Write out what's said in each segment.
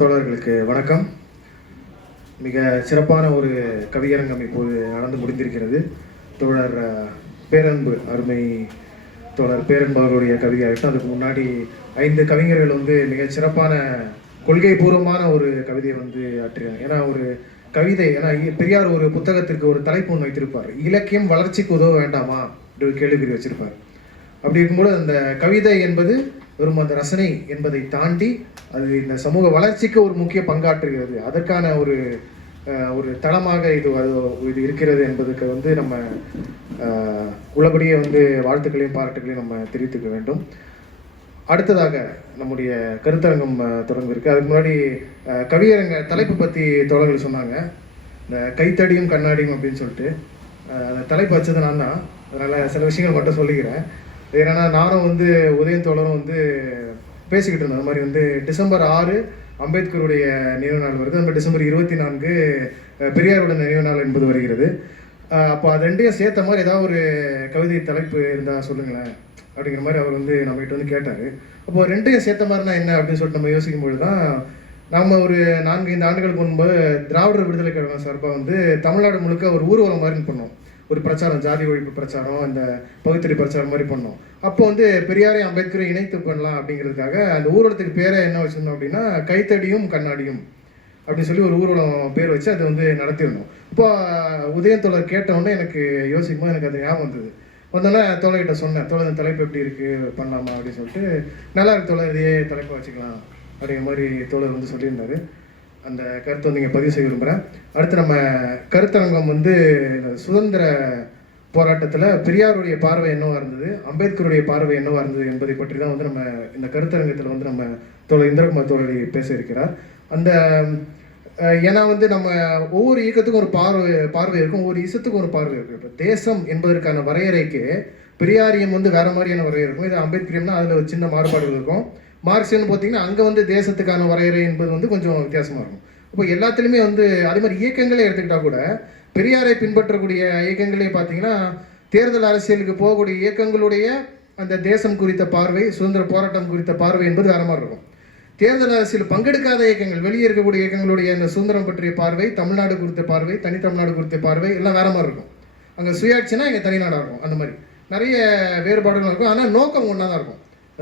தோழர்களுக்கு வணக்கம். மிக சிறப்பான ஒரு கவியரங்கம் இப்போது நடந்து முடிந்திருக்கிறது. தோழர் பேரன்பு, அருமை தோழர் பேரன்பு அவர்களுடைய கவிதையாகட்டும், அதுக்கு முன்னாடி 5 கவிஞர்கள் மிக சிறப்பான கொள்கை பூர்வமான ஒரு கவிதையை ஆற்றினாங்க. ஏன்னா ஒரு கவிதை, ஏன்னா பெரியார் ஒரு புத்தகத்திற்கு ஒரு தலைப்பு ஒன்று வைத்திருப்பார், இலக்கியம் வளர்ச்சிக்கு உதவ வேண்டாமா ஒரு கேள்விக்குறி வச்சிருப்பார். அப்படி இருக்கும்போது அந்த கவிதை என்பது வெறும் அந்த ரசனை என்பதை தாண்டி அது இந்த சமூக வளர்ச்சிக்கு ஒரு முக்கிய பங்காற்றுகிறது. அதற்கான ஒரு ஒரு தளமாக இது இருக்கிறது என்பதுக்கு நம்ம உள்ளபடியே வாழ்த்துக்களையும் பாராட்டுகளையும் நம்ம தெரிவித்துக்க வேண்டும். அடுத்ததாக நம்முடைய கருத்தரங்கம் தொடங்கியிருக்கு. அதுக்கு முன்னாடி கவியரங்க தலைப்பு பற்றி தோழர்கள் சொன்னாங்க, இந்த கைத்தடியும் கண்ணாடியும் அப்படின்னு சொல்லிட்டு. அந்த தலைப்பு வச்சது நான் தான், அதனால் சில விஷயங்கள் மட்டும் சொல்லிக்கிறேன். ஏன்னா நானும் உதயன் தோழரும் பேசிக்கிட்டு இருந்தோம். அது மாதிரி டிசம்பர் 6 அம்பேத்கருடைய நினைவு நாள் வருது. நம்ம டிசம்பர் 24 பெரியாரோட நினைவு நாள் என்பது வருகிறது. அப்போ அது ரெண்டையும் சேர்த்த மாதிரி ஏதாவது ஒரு கவிதை தலைப்பு இருந்தால் சொல்லுங்களேன் அப்படிங்கிற மாதிரி அவர் நம்மகிட்ட கேட்டார். அப்போ ரெண்டையும் சேர்த்த மாதிரினா என்ன அப்படின்னு சொல்லிட்டு நம்ம யோசிக்கும்போது தான் நம்ம ஒரு 4-5 ஆண்டுகளுக்கு முன்பு திராவிடர் விடுதலை கழகம் சார்பாக தமிழ்நாடு முழுக்க ஒரு ஊர்வலம் மாதிரி பண்ணோம். ஒரு பிரச்சாரம், ஜாதி ஒழிப்பு பிரச்சாரம், அந்த பகுத்தறி பிரச்சாரம் மாதிரி பண்ணோம். அப்போ பெரியாரையும் அம்பேத்கரையும் இணைத்து பண்ணலாம் அப்படிங்கிறதுக்காக அந்த ஊர்வலத்துக்கு பேரை என்ன வச்சுருந்தோம் அப்படின்னா, கைத்தடியும் கண்ணாடியும் அப்படின்னு சொல்லி ஒரு ஊர்வலம் பேர் வச்சு அது நடத்திருந்தோம். இப்போ உதயன் தோழர் கேட்டவுடனே எனக்கு யோசிக்கும்போது எனக்கு அது ஞாபகம் வந்தது. வந்தோடனே தோழர்கிட்ட சொன்னேன், தோழர் தலைப்பு எப்படி இருக்குது, பண்ணலாமா அப்படின்னு சொல்லிட்டு. நல்லா இருக்கு தோழர், இதையே தலைப்பை வச்சுக்கலாம் அப்படிங்கிற மாதிரி தோழர் சொல்லியிருந்தாரு. அந்த கருத்தை இங்கே பதிவு செய்ய விரும்புகிறேன். அடுத்து நம்ம கருத்தரங்கம் சுதந்திர போராட்டத்தில் பெரியாருடைய பார்வை என்னவாக இருந்தது, அம்பேத்கருடைய பார்வை என்னவாக இருந்தது என்பதை பற்றி தான் நம்ம இந்த கருத்தரங்கத்தில் நம்ம தோழர் இந்திரகுமார் தோழரை பேச இருக்கிறார். அந்த ஏன்னா நம்ம ஒவ்வொரு இயக்கத்துக்கும் ஒரு பார்வை இருக்கும், ஒவ்வொரு இசத்துக்கும் ஒரு பார்வை இருக்கும். இப்போ தேசம் என்பதற்கான வரையறைக்கு பெரியாரியம் வேற மாதிரியான வரையறை இருக்கும். இது அம்பேத்கரியம்னா அதில் ஒரு சின்ன மாறுபாடுகள் இருக்கும். மார்க்சியம்னு பார்த்தீங்கன்னா அங்கே தேசத்துக்கான வரையறை என்பது கொஞ்சம் வித்தியாசமாக இருக்கும். இப்போ எல்லாத்துலேயுமே அதே மாதிரி இயக்கங்களே எடுத்துக்கிட்டால் கூட பெரியாரை பின்பற்றக்கூடிய இயக்கங்களே பார்த்தீங்கன்னா தேர்தல் அரசியலுக்கு போகக்கூடிய இயக்கங்களுடைய அந்த தேசம் குறித்த பார்வை, சுதந்திர போராட்டம் குறித்த பார்வை என்பது வேற மாதிரி இருக்கும். தேர்தல் அரசியல் பங்கெடுக்காத இயக்கங்கள், வெளியே இருக்கக்கூடிய இயக்கங்களுடைய அந்த சுதந்திரம் பற்றிய பார்வை, தமிழ்நாடு குறித்த பார்வை, தனித்தமிழ்நாடு குறித்த பார்வை எல்லாம் வேற மாதிரி இருக்கும். அங்கே சுயாட்சினா இங்கே தனிநாடாக இருக்கும். அந்த மாதிரி நிறைய வேறுபாடுகள் இருக்கும். ஆனால் நோக்கம் ஒன்றா தான் இருக்கும்.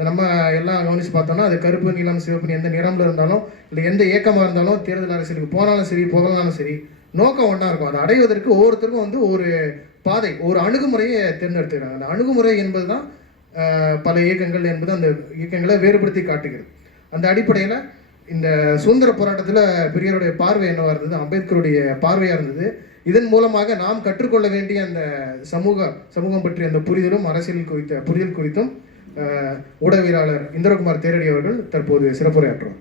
நம்ம எல்லாம் கவனித்து பார்த்தோம்னா அது கருப்பு, நீலம், சிவப்பு எந்த நிறமில் இருந்தாலும் இல்லை எந்த இயக்கமாக இருந்தாலும் தேர்தல் அரசியலுக்கு போனாலும் சரி போகலனாலும் சரி நோக்கம் ஒன்றா இருக்கும். அதை அடைவதற்கு ஒவ்வொருத்தருக்கும் ஒரு பாதை, ஒரு அணுகுமுறையை தேர்ந்தெடுத்துக்கிறாங்க. அந்த அணுகுமுறை என்பது தான் பல இயக்கங்கள் என்பது அந்த இயக்கங்களை வேறுபடுத்தி காட்டுகிறது. அந்த அடிப்படையில் இந்த சுதந்திர போராட்டத்தில் பெரியாருடைய பார்வை என்னவாக இருந்தது, அம்பேத்கருடைய பார்வையாக இருந்தது. இதன் மூலமாக நாம் கற்றுக்கொள்ள வேண்டிய அந்த சமூகம் பற்றிய அந்த புரிதலும் புரிதல் குறித்தும் ஊடகவியலாளர் இந்திரகுமார் தேரடி அவர்கள் தற்போது சிறப்புரையாற்றுவார்.